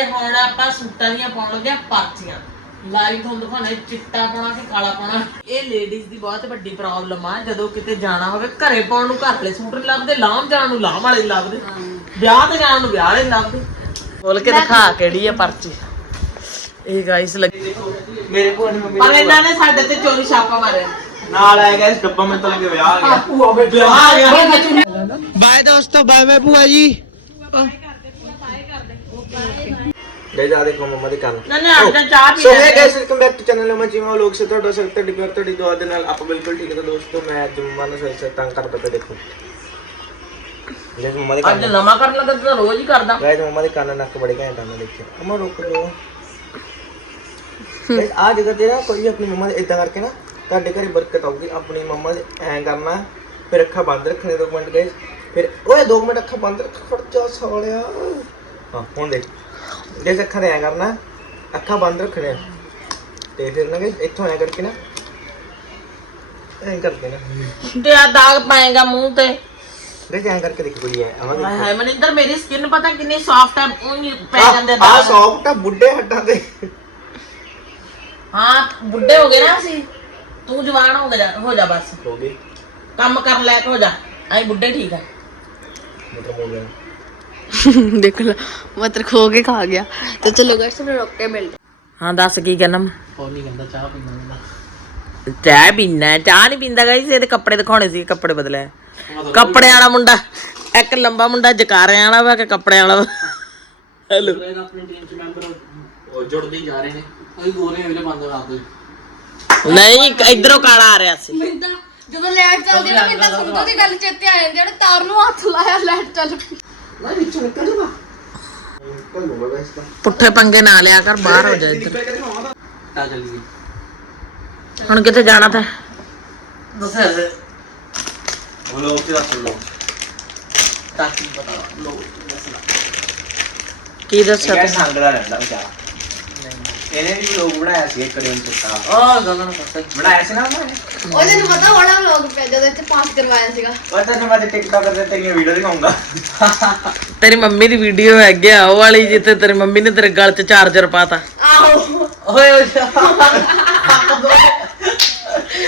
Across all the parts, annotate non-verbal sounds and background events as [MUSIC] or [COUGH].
ਤੇ ਹੁਣ ਆਪਾਂ ਸੂਟਾਂ ਦੀਆਂ ਪਾਉਣ ਲੱਗੇ ਆ ਪਰਚੀਆਂ। ਲਾਈਵ ਤੁਹਾਨੂੰ ਦਿਖਾਉਣਾ ਚਿੱਟਾ ਪਾਉਣਾ ਕਿ ਕਾਲਾ ਪਾਉਣਾ? ਇਹ ਲੇਡੀਜ਼ ਦੀ ਬਹੁਤ ਵੱਡੀ ਪ੍ਰੋਬਲਮ ਆ ਜਦੋਂ ਕਿਤੇ ਜਾਣਾ ਹੋਵੇ ਘਰੇ ਪਾਉਣ ਨੂੰ ਘਰ ਵਾਲੇ ਸੂਟ ਨੀ ਲੱਭਦੇ ਲਾਮ ਜਾਣ ਨੂੰ ਲਾਮ ਵਾਲੇ ਨੀ ਲੱਭਦੇ। ਵਿਆਹ ਤੇ ਜਾਣ ਨੂੰ ਵਿਆਹ ਵਾਲੇ ਨੀ ਲੱਭਦੇ। ਖੋਲ ਕੇ ਦਿਖਾ ਕਿਹੜੀ ਆ ਪਰਚੀ। ਇਹ ਗਾਇਸ ਲੱਗੀ ਮੇਰੇ ਭੂਆ ਦੀ ਮੰਮੀ ਪਰ ਇਹਨਾਂ ਨੇ ਸਾਡੇ ਤੇ ਚੋਰੀ ਛਾਪਾ ਮਾਰਿਆ। ਨਾਲ ਆਇਆ ਗਿਆ ਇਸ ਡੱਬਾ ਮੇਰੇ ਤੋਂ ਲੱਗੇ ਵਿਆਹ ਆ ਗਿਆ। ਭੂਆ ਬੇ ਵਿਆਹ ਆ ਗਿਆ। ਬਾਏ ਦੋਸਤੋ ਬਾਏ ਬਾਏ ਭੂਆ ਜੀ। ਗਾਇਸ ਆ ਦੇਖੋ ਮੰਮਾ ਦੇ ਕੰਨ ਨਾ ਨਾ ਅੱਜ ਚਾਹ ਪੀ ਸੋ ਲੈ ਹੈ guys welcome back to channel ਮਮਾ ਜੀਵਾ ਲੋਕ ਸੇ। ਤੁਹਾਡਾ ਸਵਾਗਤ ਹੈ ਡਿਪਰ ਤੁਹਾਡੀ ਦੁਆ ਦੇ ਨਾਲ। ਆਪਾਂ ਬਿਲਕੁਲ ਠੀਕ ਹੈ ਦੋਸਤੋ ਮੈਂ ਅੱਜ ਮੰਮਾ ਨੂੰ ਸਹੀ ਸਹੀ ਤੰਗ ਕਰਦਾ ਪਿਆ ਦੇਖੋ। ਗਾਇਸ ਮੰਮਾ ਦੇ ਅੱਜ ਕੰਨ। ਨਵਾਂ ਕਰਨ ਲੱਗਾ ਤਾਂ ਰੋਜ਼ ਹੀ ਕਰਦਾ। ਗਾਇਸ ਮੰਮਾ ਦੇ ਕੰਨ ਨੱਕ ਬੜੇ ਘੈਂਟ ਆ ਮੈਂ ਦੇਖਿਆ। ਅਮਾ ਰੁਕ ਲੋ ਗਾਇਸ ਆ ਜਗ੍ਹਾ ਤੇ ਨਾ ਕੋਈ ਆਪਣੀ ਮੰਮਾ ਦੇ ਇਦਾਂ ਕਰਕੇ ਨਾ ਤੁਹਾਡੇ ਘਰੇ ਬਰਕਤ ਆਊਗੀ। ਆਪਣੀ ਮੰਮਾ ਦੇ ਐਂ ਕਰਨਾ। ਫਿਰ ਅੱਖਾਂ ਬੰਦ ਰੱਖਣੇ ਦੋ ਮਿੰਟ ਗਾਇਸ ਫਿਰ ਓਏ ਦੋ ਮਿੰਟ ਅੱਖਾਂ ਬੰਦ ਰੱਖ ਖਰਚਾ ਸਾਲਿਆ। ਹਾਂ ਹੁਣ ਦੇਖ। ਗਾਇਸ ਅੱਖਾਂ ਦੇ ਐਂ ਕਰਨਾ ਅੱਖਾਂ ਬੰਦ ਰੱਖਣੇ ਤੇ ਫਿਰ ਨਾ ਗਾਇਸ ਇੱਥੋਂ ਐਂ ਕਰਕੇ ਨਾ। ਐਂ ਕਰਕੇ ਨਾ। ਤੇ ਆ ਦਾਗ ਪਾਏਗਾ ਮੂੰਹ ਤੇ। ਗਾਇਸ ਐਂ ਕਰਕੇ ਦੇਖ ਕੋਈ ਐ। ਆਵਾਂ ਹਾਏ ਹਾਏ ਮਨਿੰਦਰ ਮੇਰੀ ਸਕਿਨ ਪਤਾ ਕਿੰਨੀ ਸੌਫਟ ਹੈ ਉਂਝ ਪੈ ਜਾਂਦੇ ਆ ਦਾਗ। ਸੌਫਟ ਆ ਬੁੱਢੇ ਹੱਡਾਂ ਦੇ। ਹਾਂ ਬੁੱਢੇ ਹੋ ਗਏ ਨਾ ਅਸੀਂ। ਤੂੰ ਜਵਾਨ ਹੋ ਗਿਆ ਹੋ ਜਾ ਬਸ। ਹੋ ਗਏ। ਕੰਮ ਕਰ ਲੈ ਹੋ ਜਾ। ਅਸੀਂ ਬੁੱਢੇ ਠੀਕ ਆ। ਮਤਲਬ ਹੋ ਗਿਆ। [LAUGHS] ਦੇਖ ਲਓ ਮਤਰ ਖੋ ਕੇ ਖਾ ਗਿਆ। ਤੇ ਚਲੋ ਗਾਇਸ ਤੁਹਾਨੂੰ ਰੋਕ ਕੇ ਮਿਲਦੇ ਹਾਂ। ਦੱਸ ਕੀ ਕੋਈ ਨਹੀਂ ਕਹਿੰਦਾ ਚਾਹ ਪੀਣਾ ਚਾਹ ਪੀਣਾ ਚਾਹ ਨਹੀਂ ਪੀਂਦਾ ਇਹਦੇ ਕੱਪੜੇ ਦਿਖਾਉਣੇ ਸੀ ਕੱਪੜੇ ਬਦਲਿਆ। ਕੱਪੜੇ ਵਾਲਾ ਮੁੰਡਾ ਇੱਕ ਲੰਬਾ ਮੁੰਡਾ ਜਕਾਰਿਆਂ ਵਾਲਾ ਵਾ ਕਿ ਕੱਪੜਿਆਂ ਵਾਲਾ ਹੈਲੋ ਆਪਣੀ ਟੀਮ ਚ ਮੈਂਬਰ ਉਹ ਜੁੜਦੇ ਹੀ ਜਾ ਰਹੇ ਨੇ। ਅਸੀਂ ਗੋਰੇ ਵੇਲੇ ਬੰਦ ਕਰ ਦੇ ਨਹੀਂ ਇਧਰੋਂ ਕਾਲਾ ਆ ਰਿਹਾ ਸੀ। ਜਦੋਂ ਲਾਈਟ ਚੱਲਦੀ ਨਾ ਮਿੰਦਾ ਸੁਣਦਾ ਦੀ ਗੱਲ ਚੇਤੇ ਆ ਜਾਂਦੀ ਉਹਨੇ ਤਾਰ ਨੂੰ ਹੱਥ ਲਾਇਆ ਲਾਈਟ ਚੱਲ ਪਈ। ਨਾ ਵਿੱਚ ਨਿਕਲ ਜੂਗਾ ਨਿਕਲ ਲੂਗਾ ਵੈਸ ਤਾਂ ਪੁੱਠੇ ਪੰਗੇ ਨਾ ਲਿਆ ਕਰ ਬਾਹਰ ਹੋ ਜਾ ਇੱਧਰ। ਆ ਹੁਣ ਕਿੱਥੇ ਜਾਣਾ ਤਾਂ ਉਹ ਲੋਕ ਕੀ ਪਤਾ ਲੋਕ ਕੀ ਦੱਸਿਆ ਤੂੰ ਰਹਿੰਦਾ ਵਿਚਾਰਾ। ਇਹਨੇ ਵੀ ਲੋਕ ਬਣਾਇਆ ਸੀ ਇੱਕ ਕਰੀਮ ਚਿੱਟਾ ਆ ਗੱਲ ਨਾ ਪਤਾ ਬਣਾਇਆ ਸੀ ਨਾ ਉਹਨੇ? ਉਹਦੇ ਨੂੰ ਪਤਾ ਹੋਣਾ ਵਲੌਗ ਪਿਆ ਜਦੋਂ ਇੱਥੇ ਪਾਸ ਕਰਵਾਇਆ ਸੀਗਾ। ਉਹ ਤੈਨੂੰ ਮੈਂ ਟਿਕਟੌਕ ਤੇ ਤੇਰੀਆਂ ਵੀਡੀਓ ਦਿਖਾਉਂਗਾ ਤੇਰੀ ਮੰਮੀ ਦੀ ਵੀਡੀਓ ਹੈਗੀ ਆ ਉਹ ਵਾਲੀ ਜਿੱਥੇ ਤੇਰੀ ਮੰਮੀ ਨੇ ਤੇਰੇ ਗਲ 'ਚ ਚਾਰਜਰ ਪਾਤਾ। ਆਹੋ। ਓਏ ਓਏ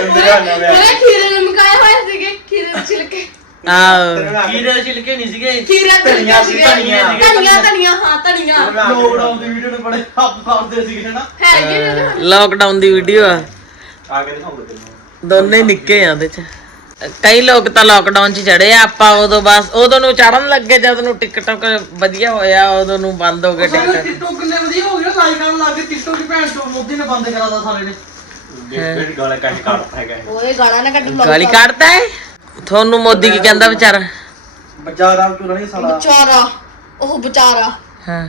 ਉਹਨੇ ਖੀਰੇ ਨੂੰ ਮਕਾਏ ਹੋਏ ਸੀਗੇ ਖੀਰੇ ਛਿਲਕੇ। ਆ ਕੀੜੇ ਛਿਲਕੇ ਨਹੀਂ ਸੀਗੇ। ਖੀਰੇ ਧਨੀਆ ਸੀ, ਧਨੀਆ। ਧਨੀਆ ਧਨੀਆ ਹਾਂ ਧਨੀਆ। ਲੋਕਡਾਊਨ ਦੀ ਵੀਡੀਓ ਨੇ ਬੜੇ ਹੱਪ ਕਰਦੇ ਸੀਗੇ ਨਾ ਹੈਗੇ ਨੇ ਨਾ। ਲੋਕਡਾਊਨ ਦੀ ਵੀਡੀਓ ਆ। ਆ ਕੇ ਦਿਖਾਉਂਗਾ ਤੈਨੂੰ ਦੋਨੇ ਹੀ ਨਿੱਕੇ ਆ ਉਹਦੇ 'ਚ। ਕਈ ਲੋਕ ਤਾਂ ਲੋਕਡਾਊਨ 'ਚ ਚੜੇ ਆ ਆਪਾਂ ਉਦੋਂ ਬਸ ਉਦੋਂ ਨੂੰ ਚੜਨ ਲੱਗੇ ਜਦ ਨੂੰ ਟਿਕਟੌਕ ਵਧੀਆ ਹੋਇਆ ਉਦੋਂ ਨੂੰ ਬੰਦ ਹੋ ਗਏ ਟਿਕਟੌਕ ਟਿਕਟੋਕ ਕਿੰਨੇ ਵਧੀਆ ਹੋ ਗਿਆ ਲਾਈਕ ਆਉਣ ਲੱਗ ਗਏ ਟਿਕਟੋਕ ਦੀ ਭੈਣ ਤੋਂ ਮੋਦੀ ਨੇ ਬੰਦ ਕਰਾਦਾ ਸਾਰੇ ਨੇ। ਦੇਖ ਫਿਰ ਗਾਲਾਂ ਕੱਟ ਕੱਟ ਹੈਗਾ ਓਏ ਗਾਲਾਂ ਨਾ ਕੱਢ ਲੋ ਗਾਲੀ ਕੱਢਦਾ ਹੈ ਤੁਹਾਨੂੰ ਮੋਦੀ ਕੀ ਕਹਿੰਦਾ ਵਿਚਾਰਾ? ਬਜਾਰਾ ਕਿਉਂ ਨਹੀਂ ਸਾਲਾ। ਵਿਚਾਰਾ ਉਹ ਵਿਚਾਰਾ। ਹਾਂ।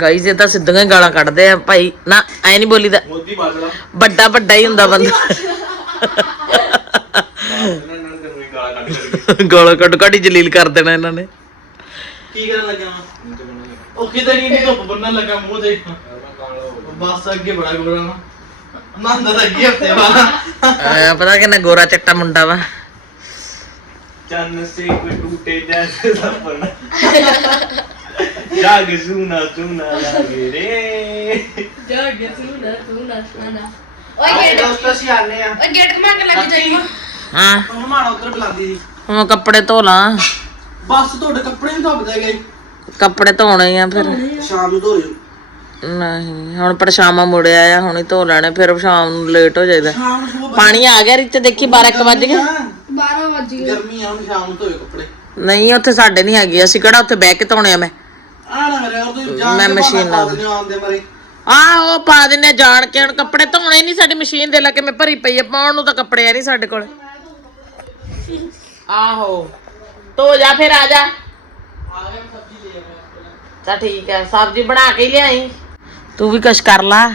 ਗਾਈਜ਼ ਇਹ ਤਾਂ ਸਿੱਧੀਆਂ ਹੀ ਗਾਲਾਂ ਕੱਢਦੇ ਆ। ਭਾਈ ਨਾ ਐ ਨਹੀਂ ਬੋਲੀਦਾ। ਮੋਦੀ ਬਾਜਲਾ ਵੱਡਾ ਵੱਡਾ ਹੀ ਹੁੰਦਾ ਬੰਦਾ। ਇਹਨਾਂ ਨੇ ਤੈਨੂੰ ਵੀ ਗਾਲਾਂ ਕੱਢ ਕੇ ਗਾਲਾਂ ਕੱਢ ਕੱਢ ਹੀ ਜਲੀਲ ਕਰ ਦੇਣਾ ਇਹਨਾਂ ਨੇ। ਕੀ ਕਰਨ ਲੱਗਿਆ ਉਹ ਕਿਤੇ ਨਹੀਂ ਧੁੱਪ ਬੰਨਣ ਲੱਗਾ ਮੂੰਹ ਤੇ। ਬਸ ਅੱਗੇ ਬੜਾ ਗੋਰਾ ਨਾ ਨੰਦ ਦਾ ਅੱਗੇ ਹਫ਼ਤੇ ਵਾਲਾ। ਅਹ ਪਤਾ ਕਿੰਨਾ ਗੋਰਾ ਚੱਟਾ ਮੁੰਡਾ ਵਾ। ਚੰਨ ਸੇ ਕੋਈ ਟੂਟੇ ਜੈਸੇ ਸਪਨਾ ਜਾਗ ਸੁਨਾ ਸੁਨਾ ਲਾਗੇ ਰੇ ਜਾ ਗਿਆ ਤੂੰ ਨਾ ਤੂੰ ਨਾ ਨਾ ਓਏ ਗੇਟ ਦੋਸਤੋ ਅਸੀਂ ਆਨੇ ਆ। ਓਏ ਗੇਟ ਘੁਮਾ ਕੇ ਲੱਗ ਜਾਈ ਹਾਂ। ਹਮਾਣਾ ਉੱਧਰ ਬੁਲਾਉਂਦੀ ਸੀ। ਹੁਣ ਕੱਪੜੇ ਧੋ ਲਾਂ। ਬਸ ਤੁਹਾਡੇ ਕੱਪੜੇ ਵੀ ਧੁੱਪ ਦੇ ਗਏ ਕੱਪੜੇ ਧੋਣੇ ਆ ਫਿਰ। ਸ਼ਾਮ ਨੂੰ ਧੋਇਓ ਨਹੀਂ ਹੁਣ ਪਰਛਾਵਾਂ ਮੁੜਿਆ ਆ ਹੁਣ ਹੀ ਧੋ ਲੈਣੇ ਫਿਰ ਸ਼ਾਮ ਨੂੰ ਲੇਟ ਹੋ ਜਾਈਦਾ। ਸ਼ਾਮ ਨੂੰ ਸੁਬਹ ਪਾਣੀ ਆ ਗਿਆ ਰਿੱਚ ਦੇਖੀ 12 1 ਵੱਜ ਗਏ। 12 ਵਜ ਗਏ। ਗਰਮੀ ਆ ਹੁਣ ਸ਼ਾਮ ਨੂੰ ਧੋਇਓ ਕੱਪੜੇ। ਨਹੀਂ ਉੱਥੇ ਸਾਡੇ ਨਹੀਂ ਹੈਗੀ ਅਸੀਂ ਕਿਹੜਾ ਉੱਥੇ ਬਹਿ ਕੇ ਧੋਣੇ ਆ ਮੈਂ। ਆ ਮੇਰੇ ਜਾਣ ਮੈਂ ਮਸ਼ੀਨ ਲਾ ਦਿੰਦੇ ਆਉਂਦੇ ਮਾਰੇ। ਆਹ ਉਹ ਪਾ ਦਿੰਨੇ ਆ ਜਾਣ ਕੇ ਹੁਣ ਕੱਪੜੇ ਧੋਣੇ ਨਹੀਂ ਸਾਡੀ ਮਸ਼ੀਨ ਦੇ ਲਾ ਕੇ ਮੈਂ ਭਰੀ ਪਈ ਆ ਪਾਉਣ ਨੂੰ ਤਾਂ ਕੱਪੜੇ ਆ ਨਹੀਂ ਸਾਡੇ ਕੋਲ। ਆਹੋ ਧੋ ਜਾ ਫਿਰ ਆ ਜਾ। ਤਾਂ ਠੀਕ ਹੈ ਸਬਜ਼ੀ ਬਣਾ ਕੇ ਹੀ ਲਿਆਈ। ਤੂੰ ਵੀ ਕੁਛ ਕਰ ਲਾ।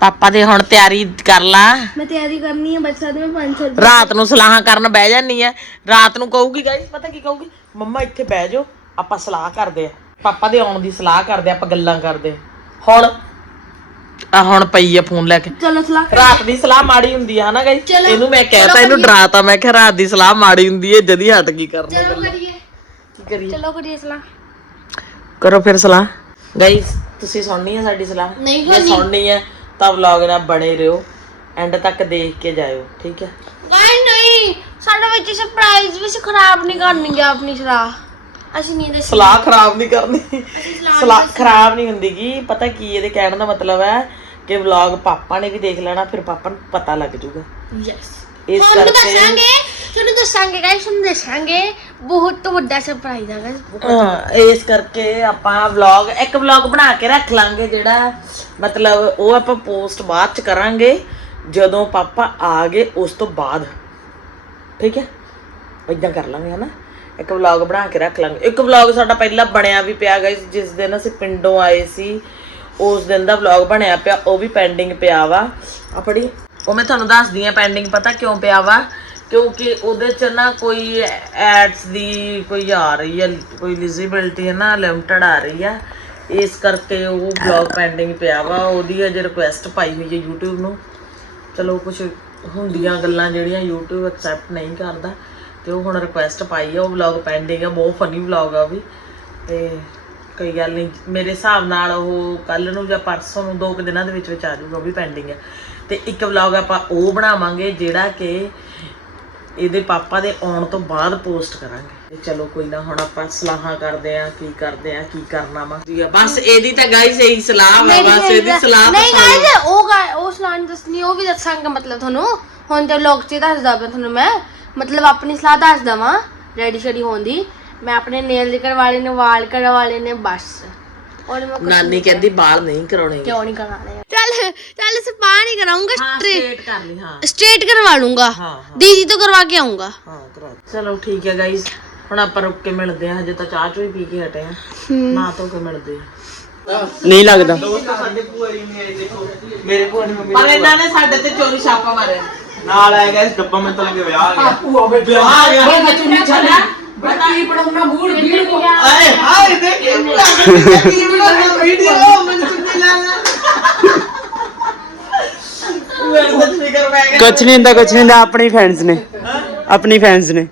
ਪਾਪਾ ਦੇ ਹੁਣ ਤਿਆਰੀ ਕਰ ਲਾ। ਮੈਂ ਤਿਆਰੀ ਕਰਨੀ ਹੈ ਬੱਚਾ ਦੇ ਮੈਂ 500 ਰਾਤ ਨੂੰ ਸਲਾਹਾਂ ਕਰਨ ਬਹਿ ਜਾਨੀ ਆ। ਰਾਤ ਨੂੰ ਕਹੂਗੀ ਗਾਇਸ ਪਤਾ ਕੀ ਕਹੂਗੀ? ਮੰਮਾ ਇੱਥੇ ਬਹਿ ਜਾਓ ਆਪਾਂ ਸਲਾਹ ਕਰਦੇ ਆ। ਪਾਪਾ ਦੇ ਆਉਣ ਦੀ ਸਲਾਹ ਕਰਦੇ ਆ ਆਪਾਂ ਗੱਲਾਂ ਕਰਦੇ ਆ। ਹੁਣ ਆ ਹੁਣ ਪਈ ਆ ਫੋਨ ਲੈ ਕੇ। ਚਲੋ ਸਲਾਹ ਰਾਤ ਦੀ ਸਲਾਹ ਮਾੜੀ ਹੁੰਦੀ ਆ ਹਨਾ ਗਾਇਸ ਚਲੋ, ਇਹਨੂੰ ਮੈਂ ਕਹਿਤਾ ਇਹਨੂੰ। ਡਰਾਤਾ ਮੈਂ ਕਿਹਾ ਰਾਤ ਦੀ ਸਲਾਹ ਮਾੜੀ ਹੁੰਦੀ ਏ ਜਦੀ ਹਟ ਗਈ ਕਰਨ ਚਲੋ ਕਰੀਏ। ਕੀ ਕਰੀਏ? ਚਲੋ ਕਰੀਏ ਸਲਾਹ। ਕਰੋ ਫਿਰ ਸਲਾਹ। ਗਾਈਸ ਤੁਸੀਂ ਸੁਣਨੀ ਹੈ ਸਾਡੀ ਸਲਾਹ? ਨਹੀਂ ਜੇ ਸੁਣਨੀ ਹੈ ਤਾਂ ਵਲੌਗ ਨਾਲ ਬਣੇ ਰਹੋ। ਐਂਡ ਤੱਕ ਦੇਖ ਕੇ ਜਾਇਓ ਠੀਕ ਹੈ ਗਾਇਸ ਨਹੀਂ। ਸਾਡੇ ਵਿੱਚ ਸਰਪ੍ਰਾਈਜ਼ ਵੀ ਖਰਾਬ ਨਹੀਂ ਕਰਨਗੇ ਆਪਣੀ ਸਲਾਹ। ਅਸੀਂ ਨਹੀਂ ਦੱਸ। ਸਲਾਹ ਖਰਾਬ ਨਹੀਂ ਕਰਨੀ। ਸਲਾਹ ਖਰਾਬ ਨਹੀਂ ਹੁੰਦੀ ਗੀ। ਪਤਾ ਕੀ ਇਹਦੇ ਕਹਿਣ ਦਾ ਮਤਲਬ ਹੈ ਕਿ ਵਲੌਗ ਪਾਪਾ ਨੇ ਵੀ ਦੇਖ ਲੈਣਾ ਫਿਰ ਪਾਪਾ ਨੂੰ ਪਤਾ ਲੱਗ ਜਾਊਗਾ ਯੈਸ ਇਸ ਤੁਹਾਨੂੰ ਕਰਕੇ ਦੱਸਾਂਗੇ ਤੁਹਾਨੂੰ ਦੱਸਾਂਗੇ ਗਾਇਸ ਤੁਹਾਨੂੰ ਦੱਸਾਂਗੇ। ਬਹੁਤ ਵੱਡਾ ਸਰਪ੍ਰਾਈਜ਼ ਹੈ ਹਾਂ, ਇਸ ਕਰਕੇ ਆਪਾਂ ਵਲੌਗ ਇੱਕ ਵਲੌਗ ਬਣਾ ਕੇ ਰੱਖ ਲਾਂਗੇ ਜਿਹੜਾ ਮਤਲਬ ਉਹ ਆਪਾਂ ਪੋਸਟ ਬਾਅਦ ਚ ਕਰਾਂਗੇ, ਜਦੋਂ ਪਾਪਾ ਆ ਗਏ ਉਸ ਤੋਂ ਬਾਅਦ। ਠੀਕ ਹੈ? ਇਦਾਂ ਕਰ ਲਾਂਗੇ, ਹਨਾ? ਇੱਕ ਵਲੌਗ ਬਣਾ ਕੇ ਰੱਖ ਲਾਂਗੇ। ਇੱਕ ਵਲੌਗ ਸਾਡਾ ਪਹਿਲਾਂ ਬਣਿਆ ਵੀ ਪਿਆ ਗਾਇਸ, ਜਿਸ ਦਿਨ ਅਸੀਂ ਪਿੰਡੋਂ ਆਏ ਸੀ, ਉਸ ਦਿਨ ਦਾ ਵਲੌਗ ਬਣਿਆ ਪਿਆ, ਉਹ ਵੀ ਪੈਂਡਿੰਗ ਪਿਆ ਵਾ। ਆਪਣੀ ਉਹ ਮੈਂ ਤੁਹਾਨੂੰ ਦੱਸਦੀ ਆ ਪੈਂਡਿੰਗ ਪਤਾ ਕਿਉਂ ਪਿਆ ਵਾ? ਕਿਉਂਕਿ ਉਹਦੇ ਚ ਨਾ ਕੋਈ ਐਡਸ ਦੀ ਕੋਈ ਆ ਰਹੀ ਹੈ, ਕੋਈ ਲਿਜੀਬਿਲਟੀ ਹੈ ਨਾ ਲਿਮਟਡ ਆ ਰਹੀ ਆ ਇਸ ਕਰਕੇ ਉਹ ਵਲੌਗ ਪੈਂਡਿੰਗ ਪਿਆ ਵਾ, ਉਹਦੀ ਅਜੇ ਰਿਕੁਐਸਟ ਪਾਈ ਹੋਈ ਹੈ YouTube ਨੂੰ। ਚਲੋ ਕੁਝ ਹੁੰਦੀਆਂ ਗੱਲਾਂ ਜਿਹੜੀਆਂ YouTube ਐਕਸੈਪਟ ਨਹੀਂ ਕਰਦਾ, ਤੇ ਉਹ ਹੁਣ ਰਿਕੁਐਸਟ ਪਾਈ ਆ, ਉਹ ਵਲੌਗ ਪੈਂਡਿੰਗ ਆ, ਬਹੁਤ ਫਨੀ ਵਲੌਗ ਆ ਉਹ ਵੀ। ਤੇ ਕੋਈ ਗੱਲ ਨਹੀਂ, ਮੇਰੇ ਹਿਸਾਬ ਨਾਲ ਉਹ ਕੱਲ ਨੂੰ ਜਾਂ ਪਰਸੋਂ ਨੂੰ ਦੋ ਕੁ ਦਿਨਾਂ ਦੇ ਵਿੱਚ ਵਿੱਚ ਆ ਜਾਊਗਾ, ਉਹ ਵੀ ਪੈਂਡਿੰਗ ਹੈ ਤੇ ਇੱਕ ਵਲੌਗ ਆਪਾਂ ਉਹ ਬਣਾਵਾਂਗੇ ਜਿਹੜਾ ਕਿ ਇਹਦੇ ਪਾਪਾ ਦੇ ਆਉਣ ਤੋਂ ਬਾਅਦ ਪੋਸਟ ਕਰਾਂਗੇ। ਚਲੋ ਕੋਈ ਨਾ ਹੁਣ ਆਪਾਂ ਸਲਾਹਾਂ ਕਰਦੇ ਆ ਕੀ ਕਰਦੇ ਆ ਕੀ ਕਰਨਾ ਵਾ। ਜੀ ਬਸ ਇਹਦੀ ਤਾਂ ਗਾਈਸ ਇਹੀ ਸਲਾਹ ਵਾ ਬਸ ਇਹਦੀ ਸਲਾਹ ਨਹੀਂ ਤਾਂ ਗਾਇਸ ਉਹ ਉਹ ਸਲਾਹ ਨਹੀਂ ਦੱਸਣੀ ਉਹ ਵੀ ਦੱਸਾਂਗਾ ਮਤਲਬ ਤੁਹਾਨੂੰ। ਹੁਣ ਤੇ ਲੋਕ ਚ ਦੱਸਦਾ ਪਿਆ ਤੁਹਾਨੂੰ ਮੈਂ। ਮਤਲਬ ਆਪਣੀ ਸਲਾਹ ਦੱਸ ਦਵਾਂ ਰੈਡੀ ਸ਼ੈਡੀ ਹੋਣ ਦੀ। ਮੈਂ ਆਪਣੇ ਨੇਲ ਕਰਵਾ ਲਏ ਨੇ ਵਾਲ ਕਰਵਾ ਨੇ ਬਸ। ਔਰ ਮੈਂ ਕੁਛ ਨਾਨੀ ਕਹਿੰਦੀ ਬਾਲ ਨਹੀਂ ਕਰਾਉਣੇ। ਕਿਉਂ ਨਹੀਂ ਕਰਵਾਣੇ ਚੱਲ ਚੱਲ ਸਪਾ ਨਹੀਂ ਕਰਾਉਂਗਾ ਹਾਂ ਸਟ੍ਰੇਟ ਕਰ ਲਈ ਹਾਂ। ਸਟ੍ਰੇਟ ਕਰਵਾ ਲੂੰਗਾ ਹਾਂ ਦੀਦੀ ਤੋਂ ਕਰਵਾ ਕੇ ਆਉਂਗਾ ਹਾਂ ਕਰਾ ਚਲੋ ਠੀਕ ਹੈ ਗਾਈਸ ਹੁਣ ਆਪਾਂ ਰੁੱਕ ਕੇ ਮਿਲਦੇ ਆ ਹਜੇ ਤਾਂ ਚਾਹ ਚੋਂ ਹੀ ਪੀ ਕੇ ਹਟੇ ਆ ਨਾ ਧੋ ਕੇ ਮਿਲਦੇ ਆ ਨਹੀਂ ਲੱਗਦਾ। ਦੋਸਤ ਸਾਡੇ ਭੂਆ ਜੀ ਨਹੀਂ ਆਏ ਦੇਖੋ ਮੇਰੇ ਭੂਆ ਦੀ ਮੰਮੀ ਪਰ ਇਹਨਾਂ ਨੇ ਸਾਡੇ ਤੇ ਚੋਰੀ ਛਾਪਾ ਮਾਰਿਆ। ਨਾਲ ਆਇਆ ਗਿਆ ਇਸ ਡੱਬਾ ਮੈਂ ਤਾਂ ਲੱਗੇ ਵਿਆਹ ਆ ਗਿਆ। ਵਿਆਹ ਆ ਗਿਆ। ਮੈਂ ਚੁੰਨੀ ਛੱਡਿਆ ਵੀਡੀਓ ਮੈਨੂੰ ਚੁੰਨੀ ਲਾ ਲਾ। ਮੇਰੇ ਤੇ ਫਿਕਰ ਪੈ ਗਿਆ। ਕੁਛ ਨਹੀਂ ਹੁੰਦਾ ਕੁਛ ਨਹੀਂ ਹੁੰਦਾ ਆਪਣੀ ਫੈਨਸ ਨੇ। ਆਪਣੀ ਫੈਨਸ ਨੇ।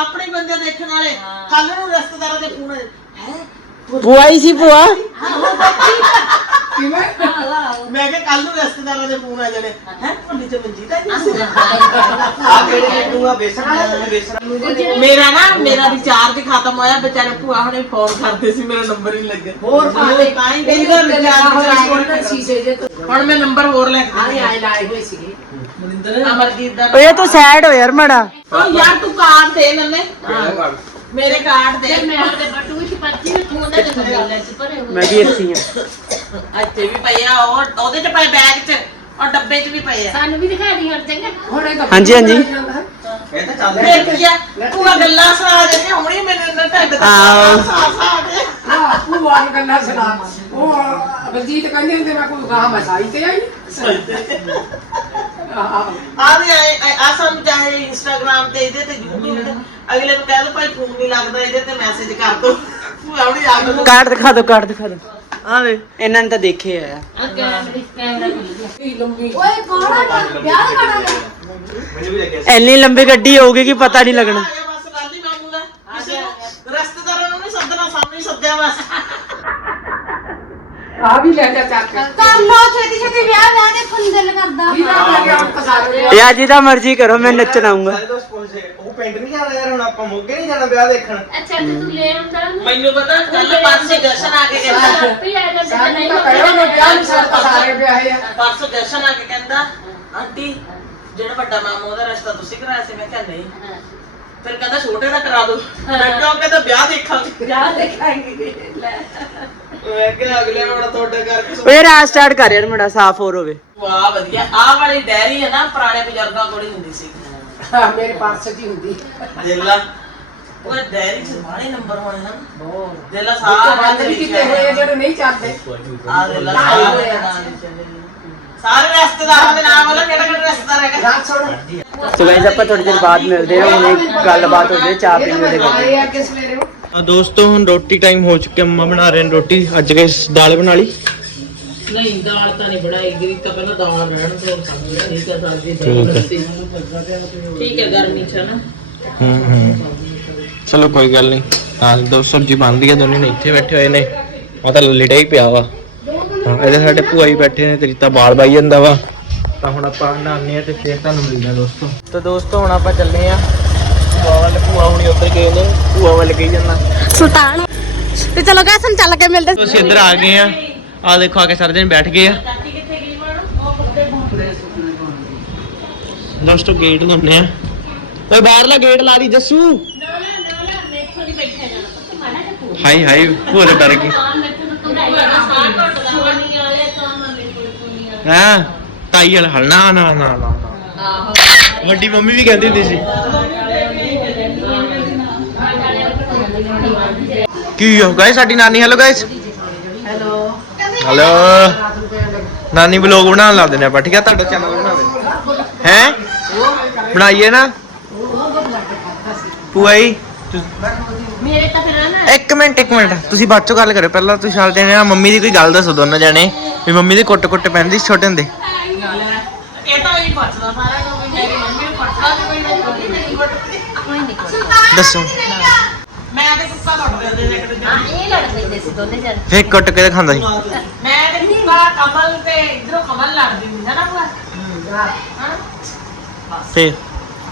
ਆਪਣੇ ਬੰਦੇ ਦੇਖਣ ਵਾਲੇ ਕੱਲ ਨੂੰ ਰਿਸ਼ਤੇਦਾਰਾਂ ਦੇ ਫੋਨ ਹੈ? ਭੂਆ ਹੀ ਸੀ ਭੂਆ। ਮੈਂ ਕਿਹਾ ਕੱਲ ਨੂੰ ਰਿਸ਼ਤੇਦਾਰਾਂ ਦੇ ਫੋਨ ਆ ਜਾਣੇ। ਹੈ। ਭੁੱਲੀ ਤੇ ਮੰਜੀ ਤਾਂ ਆ ਕਿਹੜੇ ਲੱਡੂਆ ਬੇਸਣ ਵਾਲਾ ਬੇਸਣ ਮੇਰਾ ਨਾ ਮੇਰਾ ਰਿਚਾਰਜ ਖਤਮ ਹੋਇਆ ਵਿਚਾਰੇ ਭੂਆ ਹੁਣੇ ਫੋਨ ਕਰਦੇ ਸੀ ਮੇਰਾ ਨੰਬਰ ਹੀ ਨਹੀਂ ਲੱਗਿਆ। ਹੋਰ ਪਾਦੇ ਤਾਂ ਹੀ ਮੇਰੀ ਦਾ ਰਿਚਾਰਜ ਸ਼ੀਸ਼ੇ ਜੇ ਤੋਂ। ਹੁਣ ਮੈਂ ਨੰਬਰ ਹੋਰ ਲੈ ਕੇ ਆਏ ਆਏ ਲਾਏ ਹੋਏ ਸੀਗੇ। ਮਨਿੰਦਰ ਅਮਰਜੀਤ ਦਾ ਓਏ ਤੂੰ ਸੈਡ ਹੋ ਯਾਰ ਮੜਾ। ਓ ਯਾਰ ਤੂੰ ਕਾਰਡ ਦੇ ਨੰਨੇ ਮੇਰੇ ਕਾਰਡ ਦੇ। ਮੈਂ ਉਹਦੇ ਬਟੂ ਵਿੱਚ ਪਰਚੀ ਰੱਖੂ ਉਹਨਾਂ ਦੇ ਮੋਬਾਈਲਾਂ 'ਚ ਭਰੇ ਹੋਏ ਮੈਂ ਵੀ ਇੱਥੇ ਹੀ ਆ। ਇੱਥੇ ਵੀ ਪਏ ਆ ਉਹ ਉਹਦੇ ਚ ਪਏ ਬੈਗ ਚ ਔਰ ਡੱਬੇ ਚ ਵੀ ਪਏ ਆ। ਸਾਨੂੰ ਵੀ ਦਿਖਾ ਦੀ ਹਰ ਜਗ੍ਹਾ। ਹੁਣ ਇਹ ਹਾਂਜੀ ਹਾਂਜੀ। ਇਹ ਤਾਂ ਚੱਲ ਦੇਖ ਕੀ ਆ? ਪੂਰਾ ਗੱਲਾਂ ਸੁਣਾ ਜਾਂਦੇ ਹੁਣੇ ਮੈਨੂੰ ਇੰਨਾ ਢੱਡ ਦਾ ਆਹੋ। ਸਾਹ ਸਾਹ ਕੇ ਹਾਂ ਭੂਆ ਨੂੰ ਗੱਲਾਂ ਸੁਣਾ। ਉਹ ਬਲਜੀਤ ਕਹਿੰਦੇ ਹੁੰਦੇ ਮੈਂ ਕੋਈ ਗਾਹ ਮਸਾਈ ਤੇ ਆਈ। ਆਹ। ਆ ਵੀ ਆਏ ਆ ਸਾਨੂੰ ਚਾਹੇ ਇੰਸਟਾਗ੍ਰam ਤੇ ਇਹਦੇ ਤੇ YouTube ਤੇ। ਅਗਲੇ ਨੂੰ ਕਹਿ ਦੋ ਭਾਈ ਫੋਨ ਨਹੀਂ ਲੱਗਦਾ ਇਹਦੇ ਤੇ ਮੈਸੇਜ ਕਰ ਦੋ। ਭੂਆ ਹੁਣੀ ਆ ਗਏ ਕਾਰਡ ਦਿਖਾ ਦਿਓ ਕਾਰਡ ਦਿਖਾ ਦਿਓ। ਆ ਵੇ ਇਹਨਾਂ ਨੇ ਤਾਂ ਦੇਖੇ ਆ। ਓਏ ਕੋਣਾ ਵਿਆਹ ਇੰਨੀ ਲੰਬੀ ਗੱਡੀ ਹੋਊਗੀ ਕਿ ਪਤਾ ਨਹੀਂ ਲੱਗਣਾ। ਆ ਗਿਆ ਬਸ ਲਾਲੀ ਮਾਮੂ ਦਾ ਕਿਸੇ ਨੂੰ ਰਿਸ਼ਤੇਦਾਰਾਂ ਨੂੰ ਨਹੀਂ ਸੱਦਣਾ ਸਾਹਮਣੇ ਸੱਦਿਆ ਬਸ। ਆ ਵੀ ਲੈ ਜਾ ਚੱਕ ਕਰ ਲੋ ਛੇਤੀ ਛੇਤੀ ਵਿਆਹ ਵਿਆਹ ਦੇ ਫੁੰਦਲ ਕਰਦਾ। ਕੀ ਜਿਹਦਾ ਮਰਜ਼ੀ ਕਰੋ ਮੈਂ ਨੱਚਣ ਆਉਂਗਾ ਪਿੰਡ ਨਹੀਂ ਜਾਣਾ ਯਾਰ ਹੁਣ ਆਪਾਂ ਮੋਗੇ ਨਹੀਂ ਜਾਣਾ ਵਿਆਹ ਦੇਖਣ। ਅੱਛਾ ਤੇ ਤੂੰ ਲੈ ਆਉਂਦਾ ਨਾ। ਮੈਨੂੰ ਪਤਾ ਕੱਲ ਪਰਸੇ ਜਸ਼ਨ ਆ ਕੇ ਕਹਿੰਦਾ। ਆਪੇ ਆ ਜਾਂਦਾ ਸਾਨੂੰ ਨਹੀਂ ਤਾਂ ਕਹਿਓ ਮੈਂ ਵਿਆਹ ਨੂੰ ਸਾਰੇ ਪਸਾਰੇ ਵਿਆਹੇ ਆ। ਪਰਸੋਂ ਜਸ਼ਨ ਆ ਕੇ ਕਹਿੰਦਾ ਆਂਟੀ ਜਿਹੜਾ ਵੱਡਾ ਮਾਮਾ ਉਹਦਾ ਰਿਸ਼ਤਾ ਤੁਸੀਂ ਕਰਾਇਆ ਸੀ? ਮੈਂ ਕਿਹਾ ਨਹੀਂ। ਫਿਰ ਕਹਿੰਦਾ ਛੋਟੇ ਦਾ ਕਰਾ ਦੋ। ਮੈਂ ਕਿਹਾ ਉਹ ਕਹਿੰਦਾ ਵਿਆਹ ਦੇਖਾਂਗੇ। ਵਿਆਹ ਦੇਖਾਂਗੇ। ਲੈ। ਮੈਂ ਕਿਹਾ ਅਗਲੇ ਵਾਰ ਤੁਹਾਡਾ ਕਰਕੇ ਓਏ ਰਾਤ ਸਟਾਰਟ ਕਰ ਯਾਰ ਮੜਾ ਸਾਫ਼ ਹੋਰ ਹੋਵੇ। ਵਾਹ ਵਧੀਆ। ਆਹ ਵਾਲੀ ਡੈਰੀ ਹੈ ਨਾ ਪੁਰਾਣੇ ਬਜ਼ੁਰਗਾਂ ਕੋਲ ਹੀ ਹੁੰਦੀ ਸੀ। ਹਾਂ, ਮੇਰੇ ਪਰਸ ਦੀ ਹੁੰਦੀ। ਦੇਲਾ ਉਹ ਡੈਰੀ ਚ ਬਾਹਲੇ ਨੰਬਰ ਹੋਣੇ ਹਨ ਬਹੁਤ ਦੇਲਾ ਸਾਰੇ ਬੰਦ ਵੀ ਕੀਤੇ ਹੋਏ ਆ ਜਿਹੜੇ ਨਹੀਂ ਚੱਲਦੇ। ਆ। ਦੇਲਾ ਸਾਰੇ। ਸਾਰੇ ਰਿਸ਼ਤੇਦਾਰਾਂ ਦੇ ਨਾਮ ਵਾਲਾ ਕਿਹੜਾ ਕਿਹੜਾ ਰਿਸ਼ਤੇਦਾਰ ਹੈਗਾ। ਗੱਲ ਸੁਣ। ਸੋ ਗਾਇਸ ਆਪਾਂ ਥੋੜੀ ਦੇਰ ਬਾਅਦ ਮਿਲਦੇ ਹਾਂ ਹੁਣੇ ਗੱਲਬਾਤ ਹੋ ਜਾਏ ਚਾਹ ਪੀਣ ਦੇ ਆ ਦੋਸਤੋ ਹੁਣ ਰੋਟੀ ਟਾਈਮ ਹੋ ਚੁੱਕਿਆ ਮੰਮਾ ਬਣਾ ਰਹੇ ਨੇ ਰੋਟੀ। ਅੱਜ ਗਏ ਦਾਲ ਬਣਾ ਲਈ। ਨਹੀਂ ਦਾਲ ਤਾਂ ਨਹੀਂ ਬਣਾਈ ਗਈ ਤਾਂ ਪਹਿਲਾਂ ਦਾਲ ਰਹਿਣ ਤੋਂ ਖਾਣੀ ਠੀਕ ਹੈ ਸਬਜ਼ੀ ਦਾਲ ਠੀਕ ਹੈ ਗਰਮੀ ਚ ਨਾ। ਹੂੰ ਹੂੰ। ਚਲੋ ਕੋਈ ਗੱਲ ਨਹੀਂ। ਹਾਂ ਦੋ ਸਬਜ਼ੀ ਬਣਦੀ ਹੈ ਦੋਨੇ ਨੇ ਇੱਥੇ ਬੈਠੇ ਹੋਏ ਨੇ। ਉਹ ਤਾਂ ਲੇਟਿਆ ਹੀ ਪਿਆ ਵਾ। ਹਾਂ ਇਹਦੇ ਸਾਡੇ ਭੂਆ ਹੀ ਬੈਠੇ ਨੇ ਤੇ ਰੀਤਾ ਬਾਲ ਬਾਈ ਜਾਂਦਾ ਵਾ। ਤਾਂ ਹੁਣ ਆਪਾਂ ਆ ਤੇ ਫਿਰ ਤੁਹਾਨੂੰ ਮਿਲਦੇ ਆ ਦੋਸਤੋ। ਤਾਂ ਦੋਸਤੋ ਹੁਣ ਆਪਾਂ ਚੱਲੇ ਆ ਭੂਆ ਵੱਲ ਭੂਆ ਹੁਣੀ ਉੱਧਰ ਗਏ ਨੇ। ਭੂਆ ਵੱਲ ਗਈ ਜਾਂਦਾ। ਸੁਲਤਾਨ। ਤੇ ਚਲੋ ਗਾਇਸ ਹੁਣ ਚੱਲ ਕੇ ਮਿਲਦੇ। ਅਸੀਂ ਇੱਧਰ ਆ ਗਏ ਆ ਆ ਦੇਖੋ ਆ ਕੇ ਸਾਰੇ ਜਣ ਬੈਠ ਗਏ ਆ। ਦੋਸਤੋ ਗੇਟ ਲਾਉਣੇ ਆ। ਓਏ ਬਾਹਰਲਾ ਗੇਟ ਲਾ ਦੀ ਜੱਸੂ। ਹਾਈ ਹਾਈ ਭੂਆ ਡਰ ਗਈ। ਹਾਂ ਤਾਈ ਵਾਲਾ ਹਲ। ਨਾ ਨਾ ਨਾ ਨਾ। ਵੱਡੀ ਮੰਮੀ ਵੀ ਕਹਿੰਦੀ ਹੁੰਦੀ ਸੀ। ਕੀ ਹੋ ਗਾਇਸ ਸਾਡੀ ਨਾਨੀ ਹੈਲੋ ਗਾਇਸ ਹੈਲੋ ਨਾਨੀ ਵਲੌਗ ਬਣਾਉਣ ਲੱਗ ਨੇ ਆਪਾਂ ਠੀਕ ਹੈ ਤੁਹਾਡਾ ਚੈਨਲ ਬਣਾਵੇ। ਹੈ? ਬਣਾਈਏ ਨਾ? ਭੂਆ ਜੀ ਮੇਰੇ ਤਾਂ ਫਿਰ ਨਾ ਇੱਕ ਮਿੰਟ ਇੱਕ ਮਿੰਟ। ਤੁਸੀਂ ਬਾਅਦ ਚੋਂ ਗੱਲ ਕਰੋ ਪਹਿਲਾਂ ਤੁਸੀਂ ਚੱਲਦੇ ਨੇ ਮੰਮੀ ਦੀ ਕੋਈ ਗੱਲ ਦੱਸੋ ਦੋਨੋਂ ਜਾਣੇ। ਵੀ ਮੰਮੀ ਦੀ ਕੁੱਟ ਕੁੱਟ ਪੈਂਦੀ ਸੀ ਛੋਟੇ ਹੁੰਦੇ। ਇਹ ਤਾਂ ਹੀ ਪੁੱਛਦਾ ਸਾਰਾ ਕੁਝ ਵੀ ਮੇਰੀ ਮੰਮੀ ਨੂੰ ਪੁੱਛਦਾ ਤੇ ਕੋਈ ਮੇਰੀ ਮੰਮੀ ਨਹੀਂ ਪੁੱਛਦੀ। ਦੱਸੋ। ਮੈਂ ਤੇ ਕੁੱਤਾ ਕੱਟ ਦਿੰਦੇ ਨੇ ਕਿਤੇ ਹਾਂ, ਇਹ ਲੜ ਪੈਂਦੇ ਸੀ ਦੋਨੇ ਜਣ। ਫੇਰ ਕੁੱਟ ਕੇ ਖਾਂਦਾ ਸੀ। ਮੈਂ ਤੇ ਕੁੱਤਾ ਕਮਲ ਤੇ ਇਧਰੋਂ ਕਮਲ ਲੜਦੀ ਹੁੰਦੀ ਹੈ ਨਾ ਭੂਆ? ਹਾਂ ਫੇਰ?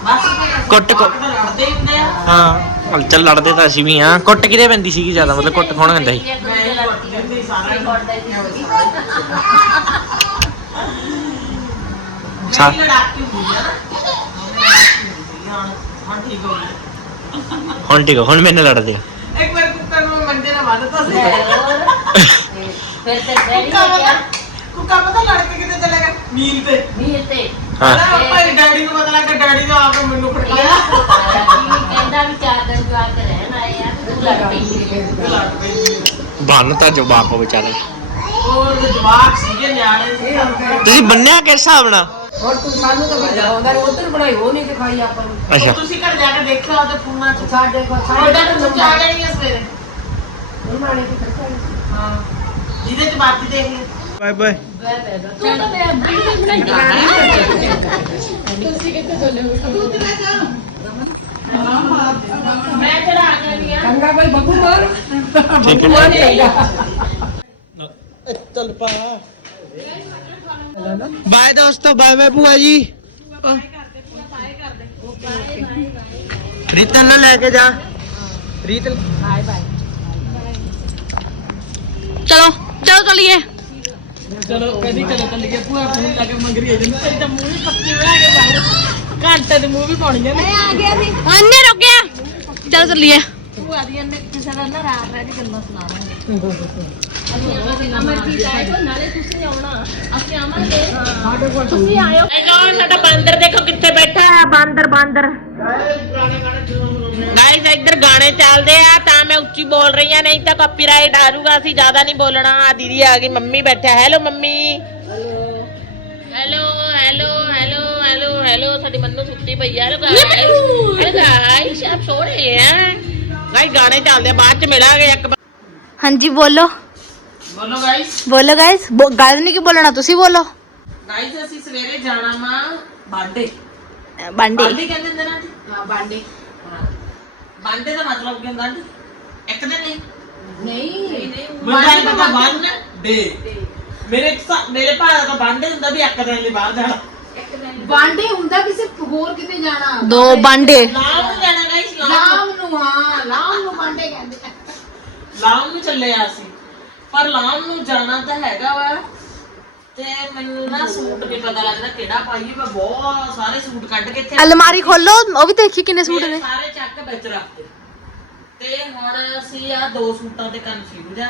ਬਸ ਫਿਰ ਕੁੱਟ-। ਤਾਂ ਲੜਦੇ ਹੀ ਹੁੰਦੇ ਆ। ਹਾਂ। ਹਲ ਚੱਲ ਲੜਦੇ ਤਾਂ ਅਸੀਂ ਵੀ ਆ ਕੁੱਟ ਕਿਹਦੇ ਪੈਂਦੀ ਸੀਗੀ ਜ਼ਿਆਦਾ? ਮਤਲਬ ਕੁੱਟ ਸੀ? ਮੈਂ ਹੀ ਲੜਦੀ ਹੁੰਦੀ ਸਾਰਾ ਹੀ। ਸਾ- ਮੇਰੀ ਲੜਾਕੀ ਹੁੰਦੀ ਹੈ ਨਾ ਲੜਾਕੀ ਹੁੰਦੀ ਆ, ਹੁਣ ਹੁਣ ਠੀਕ ਹੋ ਗਈ। ਹੁਣ ਠੀਕ ਆ ਹੁਣ ਮੈਨੇ ਲੜਦੇ ਆ। ਨੂੰ ਮੰਜੇ ਨਾਲ ਬੰਨਤਾ ਸੀ ਫਿਰ ਤੇ ਬੈਠ ਕੁੱਕਾ ਪਤਾ ਗਿਆ ਕੁੱਕਾ ਪਤਾ ਲੜ ਕੇ ਕਿਤੇ ਚਲੇ ਗਿਆ? ਨੀਲ ਤੇ। ਵੀਰ ਤੇ। ਹਾਂ। ਹਾਂ ਭਾਈ ਡੈਡੀ ਨੂੰ ਪਤਾ ਲੱਗਾ ਡੈਡੀ ਨੇ ਆ ਕੇ ਮੈਨੂੰ ਫੜਾਇਆ ਕਹਿੰਦਾ ਵੀ ਚਾਰ ਦਿਨ ਜਵਾ ਕੇ ਰਹਿਣ ਆਏ ਆ ਤੇ ਤੂੰ ਲੜ ਪਈ ਲੜ ਪਈ ਬੰਨ ਤਾਂ ਜਵਾਬ ਵਿਚਾਰੇ ਉਹ ਜਵਾਕ ਸੀਗੇ ਨਿਆਣੇ ਸੀ। ਤੁਸੀਂ ਬੰਨਿਆ ਕਿਸ ਹਿਸਾਬ ਨਾਲ? ਹੋਰ ਤੂੰ ਸਾਨੂੰ ਤਾਂ ਫਿਰ ਆਉਂਦਾ ਉਧਰ ਬਣਾਈ ਉਹ ਨਹੀਂ ਦਿਖਾਈ ਆਪਾਂ ਨੂੰ। ਅੱਛਾ। ਤੁਸੀਂ ਘਰ ਜਾ ਕੇ ਦੇਖਿਓ ਉਹਦੇ ਫੋਨਾਂ 'ਚ ਸਾਡੇ ਕੋਲ ਸਾਡੇ ਸਾਡੇ ਤਾਂ ਚਾਹ ਗਈ ਸਵੇਰੇ ਉਹਨਾਂ ਨੇ ਕਿੱਥੇ ਦਿਖਾਈ ਹਾਂ ਜਿਹਦੇ 'ਚ ਬਾਤੀ ਦੇਖ ਬਾਏ ਬਾਏ ਤੂੰ ਤਾਂ ਮੇਰਾ ਵੀਡੀਓ ਬਣਾਈ ਮੈਂ ਚੜਾ ਗਈ ਆ ਚੰਗਾ ਬਈ ਬੱਬੂ ਮਾਰ ਠੀਕ ਹੈ ਚੱਲ ਪਾ ਬਾਏ ਦੋਸਤੋ ਬਾਏ ਬਾਏ ਭੂਆ ਜੀ। ਰੀਤਨ ਨੂੰ ਲੈ ਕੇ ਜਾ। ਰੀਤ ਚਲੋ ਚਲੋ ਚਲੀਏ। ਚਲੋ ਕਦੀ ਚਲੋ ਚੱਲ ਗਿਆ ਪੂਰਾ ਫੋਨ ਲਾ ਕੇ ਮੰਗਰੀ ਆ ਜਾਂਦੀ ਤੇਰੀ ਤਾਂ ਮੂੰਹ ਵੀ ਪੱਕੀ ਬਣਾ ਕੇ ਬਾਹਰ। ਘੰਟੇ ਦੇ ਮੂੰਹ ਵੀ ਪਾਉਣੀ ਜਾਂਦੇ। ਅੰਨੇ ਰੁਕ ਗਿਆ। ਚਲੋ ਚੱਲੀਏ। ਭੂਆ ਦੀਆਂ ਨੇ ਕਿਸੇ ਦਾ ਨਾ ਰਾਤ ਰਹਿ ਕੇ ਗੱਲਾਂ ਸੁਣਾਵਾਂਗੇ। ਅਮਰਜੀਤ ਆਏ ਤੋਂ ਨਾਲੇ ਤੁਸੀਂ ਆਉਣਾ। ਅਸੀਂ ਆਵਾਂਗੇ। ਤੁਸੀਂ ਆਇਓ। ਲੋ ਸਾਡਾ ਬਾਂਦਰ ਦੇਖੋ ਕਿੱਥੇ ਬੈਠਾ ਹੈ। ਬਾਂਦਰ ਬਾਂਦਰ। ਗਾਇਸ ਇੱਧਰ ਗਾਣੇ ਚੱਲਦੇ ਆ ਤਾਂ ਮੈਂ ਉੱਚੀ ਬੋਲ ਰਹੀ ਆ ਨਹੀਂ ਤਾਂ ਕਾਪੀਰਾਈਟ ਆ ਜਾਊਗਾ ਅਸੀਂ ਜ਼ਿਆਦਾ ਨਹੀਂ ਬੋਲਣਾ। ਆ ਦੀਦੀ ਆ ਗਈ ਮੰਮੀ ਬੈਠਾ hello mummy. Hello hello hello hello hello ਸਾਡੀ ਮੰਨੂ ਸੁੱਤੀ ਪਈ ਆ। ਹੈਲੋ ਗਾਇਸ ਹੈਲੋ ਗਾਇਸ ਆਪ ਸੋ ਰਹੇ ਆ। ਗਾਇਸ ਗਾਣੇ ਚੱਲਦੇ ਆ ਬਾਅਦ ਚ ਮਿਲਾਂਗੇ ਇੱਕ ਹਾਂਜੀ ਬੋਲੋ। ਬੋਲੋ ਗਾਇਸ ਬੋਲੋ ਗਾਇਸ ਗੱਲ ਨਹੀਂ ਕਿ ਬੋਲਣਾ ਤੁਸੀਂ ਬੋਲੋ ਗਾਇਸ ਅਸੀਂ ਸਵੇਰੇ ਜਾਣਾ ਮਾ ਬਾਂਡੇ ਬਾਂਡੇ ਬਾਂਡੇ ਕਹਿੰਦੇ ਹੁੰਦੇ ਨਾ ਹਾਂ ਬਾਂਡੇ ਬਾਂਡੇ ਦਾ ਮਤਲਬ ਕੀ ਹੁੰਦਾ ਜੀ ਇੱਕ ਦਿਨ ਨਹੀਂ ਨਹੀਂ ਬੰਦਾ ਦਾ ਬੰਨ ਦੇ ਮੇਰੇ ਸਾ- ਮੇਰੇ ਭਾਅ ਦਾ ਤਾਂ ਬਾਂਡੇ ਹੁੰਦਾ ਵੀ ਇੱਕ ਦਿਨ ਲਈ ਬਾਹਰ ਜਾਣਾ ਬਾਂਡੇ ਹੁੰਦਾ ਕਿਸੇ ਹੋਰ ਕਿਤੇ ਜਾਣਾ ਦੋ ਬਾਂਡੇ ਲਾਮ ਨੂੰ ਜਾਣਾ ਗਾਇਸ ਲਾਮ ਲਾਮ ਨੂੰ ਹਾਂ ਲਾਮ ਨੂੰ ਬਾਂਡੇ ਕਹਿੰਦੇ ਆ। ਲਾਮ ਨੂੰ ਚੱਲੇ ਆ ਅਸੀਂ ਪਰ ਲਾਮ ਨੂੰ ਜਾਣਾ ਤਾਂ ਹੈਗਾ ਵਾ। ਤੇ ਮੈਨੂੰ ਨਾ ਸੂਟ ਨਹੀਂ ਪਤਾ ਲੱਗਦਾ ਕਿਹੜਾ ਪਾਈਏ ਮੈਂ ਬਹੁਤ ਸਾਰੇ ਸੂਟ ਕੱਢ ਕੇ ਇੱਥੇ ਅਲਮਾਰੀ ਖੋਲੋ ਉਹ ਵੀ ਦੇਖੀ ਕਿੰਨੇ ਸੂਟ ਨੇ। ਸਾਰੇ ਚੱਕ ਵਿੱਚ ਰੱਖਦੇ ਤੇ ਹੁਣ ਅਸੀਂ ਆ ਦੋ ਸੂਟਾਂ ਤੇ ਕਨਫਿਊਜ਼ ਆ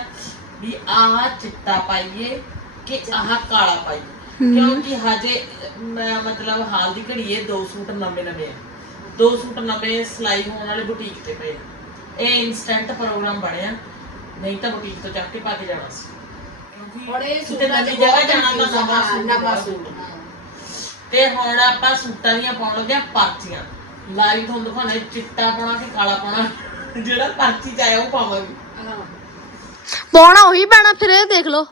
ਵੀ ਆਹ ਚਿੱਟਾ ਪਾਈਏ ਕਿ ਆਹ ਕਾਲਾ ਪਾਈਏ। ਕਿਉਂਕਿ ਹਜੇ ਮੈਂ ਮਤਲਬ ਹਾਲ ਦੀ ਘੜੀ ਇਹ ਦੋ ਸੂਟ ਨਵੇਂ ਨਵੇਂ ਆ। ਦੋ ਸੂਟ ਨਵੇਂ ਸਿਲਾਈ ਹੋਣ ਵਾਲੇ ਬੁਟੀਕ ਤੇ ਪਏ ਆ। ਇਹ ਇਨਸਟੈਂਟ ਪ੍ਰੋਗਰਾਮ ਬਣਿਆ। ਨਹੀਂ ਤਾਂ ਬੁਟੀਕ ਤੋਂ ਚੱਕ ਕੇ ਪਾ ਕੇ ਜਾਣਾ ਸੀ ਹੁਣ ਇਹ ਕਿਤੇ ਨਵੀਂ ਜਗ੍ਹਾ ਜਾਣਾ ਤਾਂ ਨਵਾਂ ਸੂਟ ਨਵਾਂ ਸੂਟ ਤੇ ਹੁਣ ਆਪਾਂ ਸੂਟਾਂ ਦੀਆਂ ਪਾਉਣ ਲੱਗੇ ਆ ਪਰਚੀਆਂ ਲਾਈਵ ਤੁਹਾਨੂੰ ਦਿਖਾਉਣਾ ਇਹ ਚਿੱਟਾ ਪਾਉਣਾ ਕਿ ਕਾਲਾ ਪਾਉਣਾ ਜਿਹੜਾ ਪਰਚੀ ਚ ਆਇਆ ਉਹ ਪਾਵਾਂਗੇ ਪਾਉਣਾ ਉਹੀ ਪੈਣਾ ਫਿਰ ਇਹ ਦੇਖ ਲਓ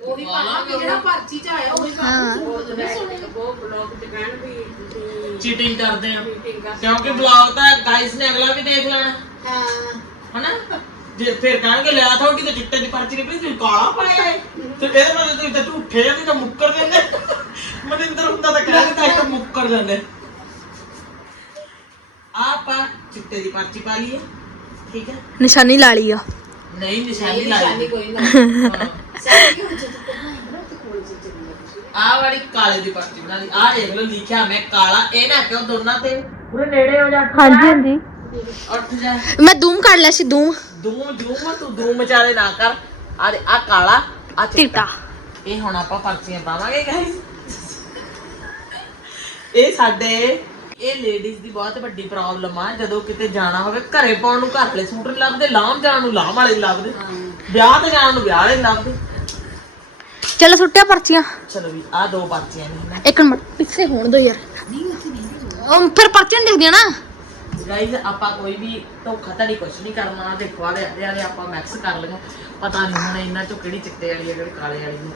ਉਹੀ ਪਾਵਾਂਗੇ ਜਿਹੜਾ ਪਰਚੀ ਚ ਆਇਆ ਉਹੀ ਉਹ ਬਲੌਗ ਤੇ ਕਹਿਣ ਵੀ ਤੁਸੀਂ ਚੀਟਿੰਗ ਕਰਦੇ ਆ meeting ਕਰ ਕਿਉਂਕਿ ਬਲੌਗ ਤਾਂ ਗਾਇਸ ਨੇ ਅਗਲਾ ਵੀ ਦੇਖ ਲੈਣਾ ਹਾਂ ਹਨਾ ਜੇ ਫਿਰ ਕਹਿਣਗੇ ਲਿਆ ਤੁਹਾਡੀ ਤਾਂ ਚਿੱਟੇ ਦੀ ਪਰਚੀ ਨਿਕਲੀ ਤੁਸੀਂ ਕਾਲਾ ਪਾਇਆ ਹੈ ਤੇ ਇਹਦੇ ਨਾਲ ਤੁਸੀਂ ਤਾਂ ਝੂਠੇ ਆ ਤੁਸੀਂ ਤਾਂ ਮੁੱਕਰ ਜਾਂਦੇ। ਮਨਿੰਦਰ ਹੁੰਦਾ ਤਾਂ ਕਹਿ ਦਿੰਦਾ ਤਾਂ ਮੁੱਕਰ ਜਾਂਦੇ। ਆਪਾਂ ਚਿੱਟੇ ਦੀ ਪਰਚੀ ਪਾ ਲਈਏ ਠੀਕ ਹੈ? ਨਿਸ਼ਾਨੀ ਲਾ ਲਈ ਆ ਨਹੀਂ ਨਿਸ਼ਾਨੀ ਲਾਈ ਕੋਈ ਨਾ ਆ ਵਾਲੀ ਕਾਲੇ ਦੀ ਪਰਚੀ ਬਣਾ ਲਈ। ਆ ਦੇਖ ਲਓ ਲਿਖਿਆ ਮੈਂ ਕਾਲਾ ਇਹ ਨਾ ਕਿਉਂ ਦੋਨਾਂ ਤੇ ਪੂਰੇ ਨੇੜੇ ਹੋ ਜਾ। ਹਾਂਜੀ ਹਾਂਜੀ। ਉੱਠ ਜਾ। ਮੈਂ ਦੂਮ ਕਰ ਲਿਆ ਸੀ ਦੂਮ। ਦੂਮ ਦੂਮ ਤੂੰ ਦੂਮ ਵਿਚਾਰੇ ਨਾ ਕਰ। ਆ ਆ ਕਾਲਾ ਆ ਚਿੱਟਾ। ਇਹ ਹੁਣ ਆਪਾਂ ਪਰਚੀਆਂ ਪਾਵਾਂਗੇ ਗਾਇਸ ਇਹ ਸਾਡੇ ਇਹ ਲੇਡੀਜ਼ ਦੀ ਬਹੁਤ ਵੱਡੀ ਪ੍ਰੋਬਲਮ ਆ। ਜਦੋਂ ਕਿਤੇ ਜਾਣਾ ਹੋਵੇ ਘਰੇ ਪਾਉਣ ਨੂੰ ਘਰ ਵਾਲੇ ਸੂਟ ਨਹੀਂ ਲੱਭਦੇ ਲਾਮ ਜਾਣ ਨੂੰ ਲਾਮ ਵਾਲੇ ਨੀ ਲੱਭਦੇ। ਵਿਆਹ ਤੇ ਜਾਣ ਨੂੰ ਵਿਆਹ ਵਾਲੇ ਨੀ ਲੱਭਦੇ। ਚਲੋ ਸੁੱਟਿਆ ਪਰਚੀਆਂ। ਚਲੋ ਵੀ ਆ ਦੋ ਪਰਚੀਆਂ ਨੇ। ਇੱਕ ਮਿੰਟ ਪਿੱਛੇ ਹੋਣ ਦੋ ਯਾਰ। ਉਹ ਫਿਰ ਪਰਚੀਆਂ ਦੇਖਦੀਆਂ ਨਾ। ਗਾਇਜ਼ ਆਪਾਂ ਕੋਈ ਵੀ ਧੋਖਾ ਧੜੀ ਕੁਛ ਨਹੀਂ ਕਰਨਾ ਦੇਖੋ ਆਲੇ ਆਲੇ ਆਪਾਂ ਮਿਕਸ ਕਰ ਲਈਆਂ ਪਤਾ ਨਹੀਂ ਹੁਣ ਇਹਨਾਂ ਚੋਂ ਕਿਹੜੀ ਚਿੱਟੇ ਵਾਲੀ ਹੈ ਕਿਹੜੀ ਕਾਲੇ ਵਾਲੀ ਹੈ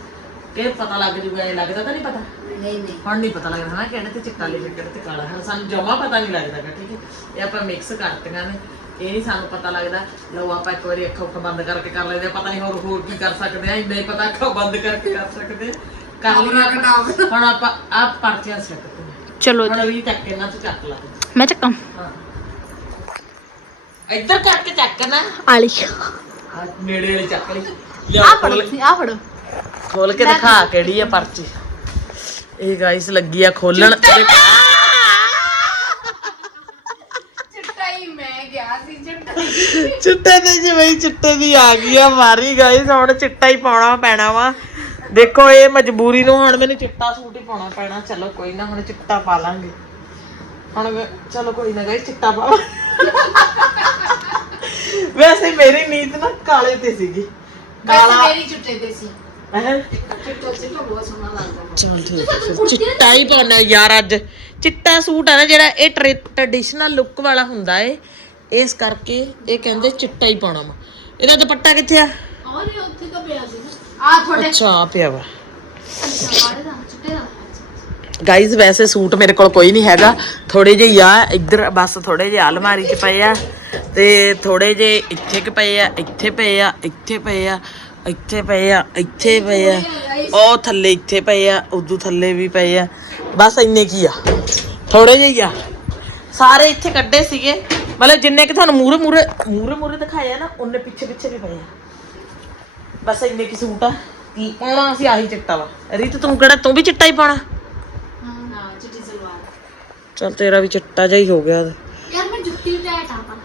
ਕਿ ਪਤਾ ਲੱਗ ਜੂਗਾ ਇਹ ਲੱਗਦਾ ਤਾਂ ਨਹੀਂ ਪਤਾ? ਨਹੀਂ ਨਹੀਂ। ਹੁਣ ਨਹੀਂ ਪਤਾ ਲੱਗਦਾ ਨਾ ਕਿਹੜੇ ਤੇ ਚਿੱਟਾ ਲਿਖਿਆ ਕਿਹੜੇ ਤੇ ਕਾਲਾ। ਹੈ ਸਾਨੂੰ ਜਮਾ ਪਤਾ ਨਹੀਂ ਲੱਗਦਾ ਠੀਕ ਹੈ? ਇਹ ਆਪਾਂ ਮਿਕਸ ਕਰਤੀਆਂ ਨੇ। ਇਹ ਨਹੀਂ ਸਾਨੂੰ ਪਤਾ ਲੱਗਦਾ ਲਓ ਆਪਾਂ ਇੱਕ ਵਾਰੀ ਅੱਖਾਂ ਉੱਖਾਂ ਬੰਦ ਕਰਕੇ ਕਰ ਲੈਂਦੇ ਪਤਾ ਨਹੀਂ ਹੋਰ ਹੋਰ ਕੀ ਕਰ ਸਕਦੇ ਆ ਇੰਨਾ ਹੀ ਪਤਾ ਅੱਖਾਂ ਬੰਦ ਕਰਕੇ ਕਰ ਸਕਦੇ। ਕਰ ਆਪਾਂ। ਹੁਣ ਆਪਾਂ ਆ ਪਰਚੀਆਂ ਹਾਂ ਚਲੋ ਹੁਣ ਵੀ ਚੱਕ ਇਹਨਾਂ ਤੋਂ ਚੱਕ ਲਾ। ਮੈਂ ਚੱਕਾਂ। ਹਾਂ। ਇੱਧਰ ਕਰਕੇ ਚੱਕ ਨਾ। ਆਲੀ ਨੇੜੇ ਵਾਲੀ ਚੱਕ ਲਈ। ਲਿਆ ਆ ਫੜੋ ਆ ਫੜੋ। ਖੋਲ ਕੇ ਦਿਖਾ ਕਿਹੜੀ ਆ ਪਰਚੀ। ਇਹ ਗਾਇਸ ਲੱਗੀ ਆ ਖੋਲਣ। ਚਿੱਟਾ! ਹੀ ਮੈਂ ਗਿਆ ਸੀ ਚਿੱਟਾ ਚਿੱਟੇ ਦੀ ਜਿਵੇਂ ਚਿੱਟੇ ਦੀ ਆ ਗਈ ਆ ਮਾਰੀ ਗਾਇਸ ਹੁਣ ਚਿੱਟਾ ਹੀ ਪਾਉਣਾ ਪੈਣਾ ਵਾ। ਦੇਖੋ ਇਹ ਮਜਬੂਰੀ ਨੂੰ ਹੁਣ ਮੈਨੂੰ ਚਿੱਟਾ ਸੂਟ ਹੀ ਪਾਉਣਾ ਪੈਣਾ। ਚਲੋ ਕੋਈ ਨਾ ਹੁਣ ਚਿੱਟਾ ਪਾ ਲਾਂਗੇ। ਹੁਣ ਮੈਂ- ਚਲੋ ਕੋਈ ਨਾ ਗਾਇਸ ਚਿੱਟਾ ਪਾ ਵੈਸੇ ਮੇਰੀ ਨੀਤ ਨਾ ਕਾਲੇ ਤੇ ਸੀਗੀ। ਕਾਲਾ ਮੇਰੀ ਚਿੱਟੇ ਤੇ ਸੀ। ਹੈਂ? ਚਿੱਟਾ ਸੀ ਤਾਂ ਬਹੁਤ ਸੋਹਣਾ ਲੱਗਦਾ ਚਲ ਠੀਕ ਹੈ ਫਿਰ। ਚਿੱਟਾ ਹੀ ਪਾਉਣਾ ਯਾਰ ਅੱਜ। ਚਿੱਟਾ ਸੂਟ ਹੈ ਨਾ ਜਿਹੜਾ ਇਹ ਟ੍ਰੈਡੀਸ਼ਨਲ ਲੁੱਕ ਵਾਲਾ ਹੁੰਦਾ ਏ। ਇਸ ਕਰਕੇ ਇਹ ਕਹਿੰਦੇ ਚਿੱਟਾ ਹੀ ਪਾਉਣਾ ਵਾ। ਇਹਦਾ ਦੁਪੱਟਾ ਕਿੱਥੇ ਆ? ਔਰ ਇਹ ਉੱਥੇ ਤਾਂ ਪਿਆ ਸੀ ਨਾ। ਆ ਤੁਹਾਡੇ ਅੱਛਾ ਆ ਪਿਆ ਵਾ। ਚਿੱਟੇ ਦਾ ਗਾਈਜ਼ ਵੈਸੇ ਸੂਟ ਮੇਰੇ ਕੋਲ ਕੋਈ ਨਹੀਂ ਹੈਗਾ। ਥੋੜੇ ਜਿਹੇ ਆ। ਇੱਧਰ ਬਸ ਥੋੜੇ ਜਿਹੇ ਅਲਮਾਰੀ 'ਚ ਪਏ ਆ ਤੇ ਥੋੜੇ ਜਿਹੇ ਇੱਥੇ ਕਿ ਪਏ ਆ, ਇੱਥੇ ਪਏ ਆ, ਇੱਥੇ ਪਏ ਆ, ਇੱਥੇ ਪਏ ਆ, ਇੱਥੇ ਪਏ ਆ। ਉਹ ਥੱਲੇ ਇੱਥੇ ਪਏ ਆ, ਉਦੋਂ ਥੱਲੇ ਵੀ ਪਏ ਆ। ਬਸ ਇੰਨੇ ਕੀ ਆ। ਥੋੜੇ ਜਿਹੇ ਆ। ਸਾਰੇ ਇੱਥੇ ਕੱਢੇ ਸੀਗੇ। ਮਤਲਬ ਜਿੰਨੇ ਕਿ ਤੁਹਾਨੂੰ ਮੂਰੇ ਮੂਰੇ ਮੂਰੇ ਮੂਰੇ ਦਿਖਾਏ ਆ ਨਾ, ਉਹਨੇ ਪਿੱਛੇ ਪਿੱਛੇ ਵੀ ਪਏ ਆ। ਬਸ ਇੰਨੇ ਕੀ ਸੂਟ ਆ। ਪਾਉਣਾ ਅਸੀਂ ਆਹੀ ਚਿੱਟਾ ਵਾ। ਰੀਤ, ਤੂੰ ਕਿਹੜਾ, ਤੂੰ ਵੀ ਚਿੱਟਾ ਹੀ ਪਾਉਣਾ। ਹਾਂ ਚਿੱਟੀ ਸਲਵਾਰ ਚਲ ਤੇਰਾ ਵੀ ਚਿੱਟਾ ਜਿਹਾ ਹੀ ਹੋ ਗਿਆ ਯਾਰ ਮੈਂ ਜੁੱਤੀ ਟੈਟ ਆ ਪਾ।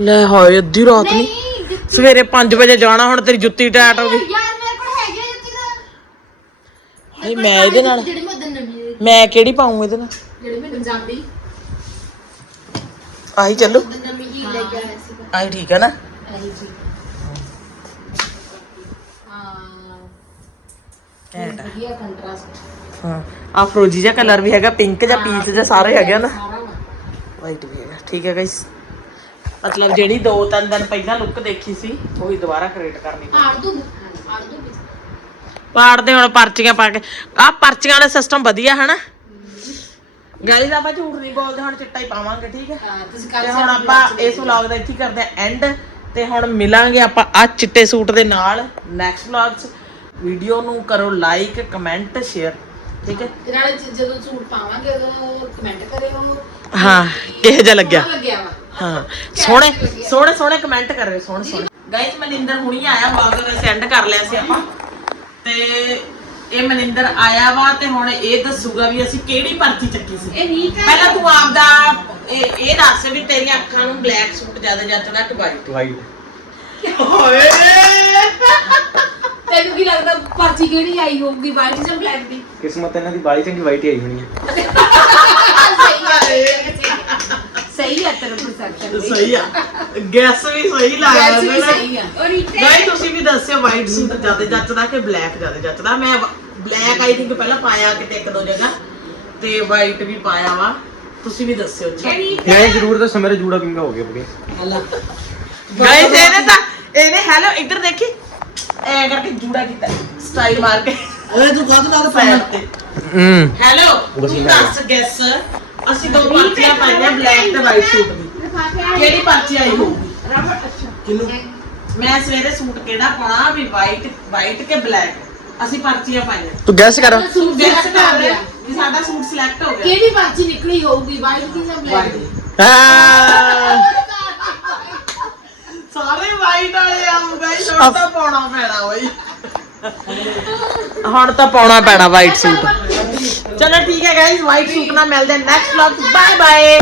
ਲੈ ਹਾਏ ਅੱਧੀ ਰਾਤ ਨੂੰ। ਨਹੀਂ ਜੁੱਤੀ ਸਵੇਰੇ 5 ਵਜੇ ਜਾਣਾ ਹੁਣ ਤੇਰੀ ਜੁੱਤੀ ਟੈਟ ਹੋ ਗਈ। ਯਾਰ ਮੇਰੇ ਕੋਲ ਹੈਗੀ ਆ ਜੁੱਤੀ ਦਾ ਹਾਏ ਮੈਂ ਇਹਦੇ ਨਾਲ ਜਿਹੜੀ ਮੈਂ ਉਦੋਂ ਨਵੀਂ ਲਈ, ਮੈਂ ਕਿਹੜੀ ਪਾਉਂ ਇਹਦੇ ਨਾਲ? ਜਿਹੜੀ ਮੈਂ ਪੰਜਾਬੀ ਆਹੀ ਚੱਲੂ। ਉਦੋਂ ਨਵੀਂ ਹੀ ਲੈ ਕੇ ਆਇਆ ਸੀ। ਆਹੀ ਠੀਕ ਹੈ ਨਾ? ਆਹੀ ਜੀ ਹਾਂ ਘੈਂਟ ਆ। ਵਧੀਆ ਕੰਟਰਾਸਟ ਹਾਂ ਆ ਫਰੋਜੀ ਜਿਹਾ ਕਲਰ ਵੀ ਹੈਗਾ ਪਿੰਕ ਜਾਂ ਪੀਚ ਜਾਂ ਸਾਰੇ ਹੈਗੇ ਆ ਨਾ। ਸਾਰਾ ਨਾ ਵਾਈਟ ਵੀ ਹੈਗਾ ਠੀਕ ਹੈ ਗਾਇਸ ਮਤਲਬ ਜਿਹੜੀ ਦੋ ਤਿੰਨ ਦਿਨ ਪਹਿਲਾਂ ਲੁੱਕ ਦੇਖੀ ਸੀ ਉਹੀ ਦੁਬਾਰਾ ਕ੍ਰੀਏਟ ਕਰਨੀ ਪਈ ਆੜ ਦੂ ਆੜ ਦੂ ਪਾੜਦੇ ਹੁਣ ਪਰਚੀਆਂ ਪਾ ਕੇ। ਆ ਪਰਚੀਆਂ ਦਾ ਸਿਸਟਮ ਵਧੀਆ ਹਨਾ? ਗਾਇਸ ਆਪਾਂ ਝੂਠ ਨਹੀਂ ਬੋਲਦੇ ਹੁਣ ਚਿੱਟਾ ਹੀ ਪਾਵਾਂਗੇ ਠੀਕ ਹੈ? ਹਾਂ ਤੁਸੀਂ ਤੇ ਕਰ ਹੁਣ ਆਪਾਂ ਇਸ ਵਲੌਗ ਦਾ ਇੱਥੇ ਹੀ ਕਰਦੇ ਆ ਐਂਡ ਤੇ ਹੁਣ ਮਿਲਾਂਗੇ ਆਪਾਂ ਆ ਚਿੱਟੇ ਸੂਟ ਦੇ ਨਾਲ। ਨੈਕਸਟ ਵਲੌਗ 'ਚ ਵੀਡੀਓ ਨੂੰ ਕਰੋ ਲਾਈਕ ਕਮੈਂਟ ਸ਼ੇਅਰ ਠੀਕ ਹੈ? ਤੇ ਨਾਲੇ ਜ- ਜਦੋਂ ਸੂਟ ਪਾਵਾਂਗੇ ਉਦੋਂ ਕਮੈਂਟ ਕਰਿਓ। ਹਾਂ ਕਿਹੋ ਜਿਹਾ ਲੱਗਿਆ? ਕਿਹੋ ਲੱਗਿਆ ਵਾ। ਹਾਂ ਸੋਹਣੇ ਸੋਹਣੇ ਸੋਹਣੇ ਕਮੈਂਟ ਕਰਿਓ ਸੋਹਣੇ ਸੋਹਣੇ। ਗਾਇਸ ਮਨਿੰਦਰ ਹੁਣੀ ਆਇਆ ਵਲੌਗ ਸੈਂਡ ਕਰ ਲਿਆ ਸੀ ਆਪਾਂ। ਤੇ ਇਹ ਮਨਿੰਦਰ ਆਇਆ ਵਾ ਤੇ ਹੁਣ ਇਹ ਦੱਸੂਗਾ ਵੀ ਅਸੀਂ ਕਿਹੜੀ ਪਰਚੀ ਚੱਕੀ ਸੀ। ਇਹ ਪਹਿਲਾਂ ਤੂੰ ਆਪਦਾ ਇਹ ਇਹ ਦੱਸ ਵੀ ਤੇਰੀਆਂ ਅੱਖਾਂ ਨੂੰ ਬਲੈਕ ਸੂਟ ਜ਼ਿਆਦਾ ਜੱਚਦਾ ਕਿ ਵਾਈਟ ਵਾਈਟ ਓਏ! ਤੈਨੂੰ ਕੀ ਲੱਗਦਾ ਪਰਚੀ ਕਿਹੜੀ ਆਈ ਹੋਊਗੀ ਵਾਈਟ ਜਾਂ ਬਲੈਕ ਦੀ? ਕਿਸਮਤ ਇਹਨਾਂ ਦੀ ਬਾਲੀ ਚੰਗੀ ਵਾਈਟ ਹੀ ਆਈ ਹੋਣੀ ਹੈ ਸਹੀ ਹੈ ਤੇਰਾ ਪਰਸੈਪਸ਼ਨ ਸਹੀ ਆ। ਗੈਸ ਵੀ ਸਹੀ ਲਾਇਆ ਵੀ ਨਾ। ਸਹੀ ਆ। ਔਰ ਇੱਥੇ ਗਾਈ ਤੁਸੀਂ ਵੀ ਦੱਸਿਓ ਵਾਈਟ ਸੂਟ ਜ਼ਿਆਦਾ ਜੱਚਦਾ ਕਿ ਬਲੈਕ ਜ਼ਿਆਦਾ ਜੱਚਦਾ? ਮੈਂ ਬਲੈਕ ਆਈ ਥਿੰਕ ਪਹਿਲਾਂ ਪਾਇਆ ਕਿਤੇ ਇੱਕ ਦੋ ਜਗ੍ਹਾ ਤੇ ਵਾਈਟ ਵੀ ਪਾਇਆ ਵਾ। ਤੁਸੀਂ ਵੀ ਦੱਸਿਓ ਅੱਛਾ। ਮੈਂ ਜ਼ਰੂਰ ਦੱਸਾਂ ਮੇਰੇ ਜੂੜਾ ਪਿੰਗਾ ਹੋ ਗਿਆ ਬੁਗੇ ਗਾਇਸ ਇਹਨੇ ਤਾਂ ਇਹਨੇ ਹੈਲੋ ਇੱਧਰ ਦੇਖੀ। ਐ ਕਰਕੇ ਜੂੜਾ ਕੀਤਾ। ਸਟਾਈਲ ਮਾਰ ਕੇ। ਓਏ ਤੂੰ ਕਾਹਦੇ ਨਾਲ ਪਾਇਆ ਤੇ ਹੂੰ। ਹੈਲੋ ਤੂੰ ਦੱਸ ਗੈਸ ਅਸੀਂ ਦੋ ਪਰਚੀਆਂ ਪਾਈਆਂ ਬਲੈਕ ਤੇ ਵਾਈਟ ਸੂਟ ਦੀ। ਕਿਹੜੀ ਪਰਚੀ ਆਈ ਹੋਊਗੀ ਕਿਨੂੰ ਮੈਂ ਸਵੇਰੇ ਸੂਟ ਕਿਹੜਾ ਪਾਉਣਾ ਵੀ ਵਾਈਟ ਵਾਈਟ ਕੇ ਬਲੈਕ ਅਸੀਂ ਪਰਚੀਆਂ ਪਾਈਆਂ। ਤੂੰ ਗੈਸ ਕਰ। ਸੂਟ ਗੈਸ ਕਰ ਰਿਹਾ। ਵੀ ਸਾਡਾ ਸੂਟ ਸਿਲੈਕਟ ਹੋ ਗਿਆ। ਕਿਹੜੀ ਪਰਚੀ ਨਿਕਲੀ ਹੋਊਗੀ ਵਾਈਟ ਦੀ ਜਾਂ ਬਲੈਕ ਦੀ ਹਾਂ। ਸਾਰੇ ਵਾਈਟ ਵਾਲੇ ਆਉਂਗਾ ਹੁਣ ਤਾਂ ਪਾਉਣਾ ਪੈਣਾ ਬਈ। ਹੁਣ ਤਾਂ ਪਾਉਣਾ ਪੈਣਾ ਵਾਈਟ ਸੂਟ ਚਲੋ ਠੀਕ ਹੈ ਗਾਇਸ ਵਾਈਟ ਸੂਟ ਨਾਲ ਮਿਲਦੇ ਨੈਕਸਟ ਵਲੌਗ ਬਾਏ ਬਾਏ